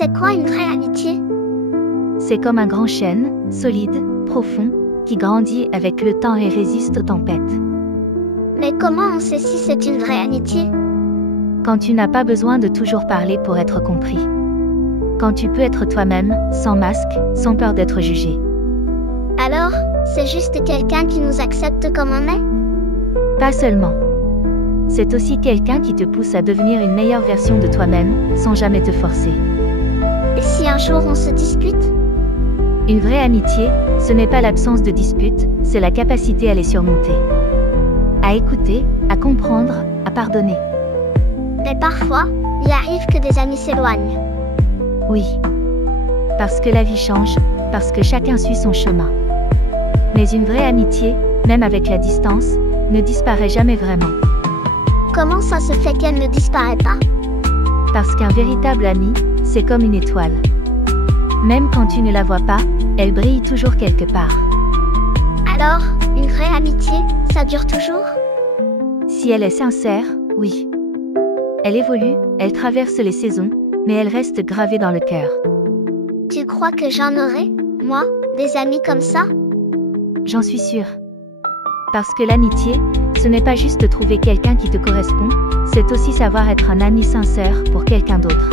C'est quoi une vraie amitié? C'est comme un grand chêne, solide, profond, qui grandit avec le temps et résiste aux tempêtes. Mais comment on sait si c'est une vraie amitié? Quand tu n'as pas besoin de toujours parler pour être compris. Quand tu peux être toi-même, sans masque, sans peur d'être jugé. Alors, c'est juste quelqu'un qui nous accepte comme on est? Pas seulement. C'est aussi quelqu'un qui te pousse à devenir une meilleure version de toi-même, sans jamais te forcer. Et si un jour on se dispute? Une vraie amitié, ce n'est pas l'absence de dispute, c'est la capacité à les surmonter. À écouter, à comprendre, à pardonner. Mais parfois, il arrive que des amis s'éloignent. Oui. Parce que la vie change, parce que chacun suit son chemin. Mais une vraie amitié, même avec la distance, ne disparaît jamais vraiment. Comment ça se fait qu'elle ne disparaît pas? Parce qu'un véritable ami, c'est comme une étoile. Même quand tu ne la vois pas, elle brille toujours quelque part. Alors, une vraie amitié, ça dure toujours? Si elle est sincère, oui. Elle évolue, elle traverse les saisons, mais elle reste gravée dans le cœur. Tu crois que j'en aurai, moi, des amis comme ça? J'en suis sûre. Parce que l'amitié, ce n'est pas juste trouver quelqu'un qui te correspond, c'est aussi savoir être un ami sincère pour quelqu'un d'autre.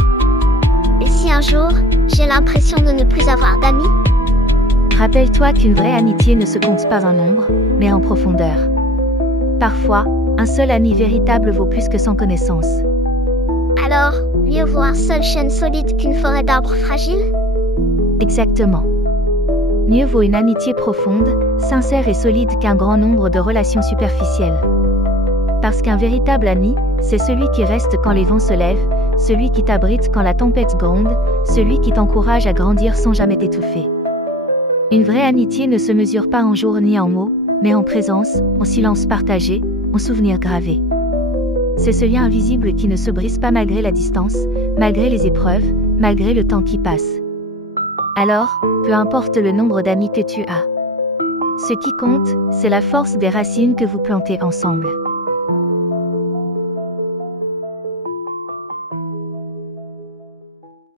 Et si un jour, j'ai l'impression de ne plus avoir d'amis? Rappelle-toi qu'une vraie amitié ne se compte pas en nombre, mais en profondeur. Parfois, un seul ami véritable vaut plus que 100 connaissances. Alors, mieux vaut un seul chêne solide qu'une forêt d'arbres fragiles? Exactement. Mieux vaut une amitié profonde, sincère et solide qu'un grand nombre de relations superficielles. Parce qu'un véritable ami, c'est celui qui reste quand les vents se lèvent, celui qui t'abrite quand la tempête gronde, celui qui t'encourage à grandir sans jamais t'étouffer. Une vraie amitié ne se mesure pas en jours ni en mots, mais en présence, en silence partagé, en souvenirs gravés. C'est ce lien invisible qui ne se brise pas malgré la distance, malgré les épreuves, malgré le temps qui passe. Alors, peu importe le nombre d'amis que tu as. Ce qui compte, c'est la force des racines que vous plantez ensemble.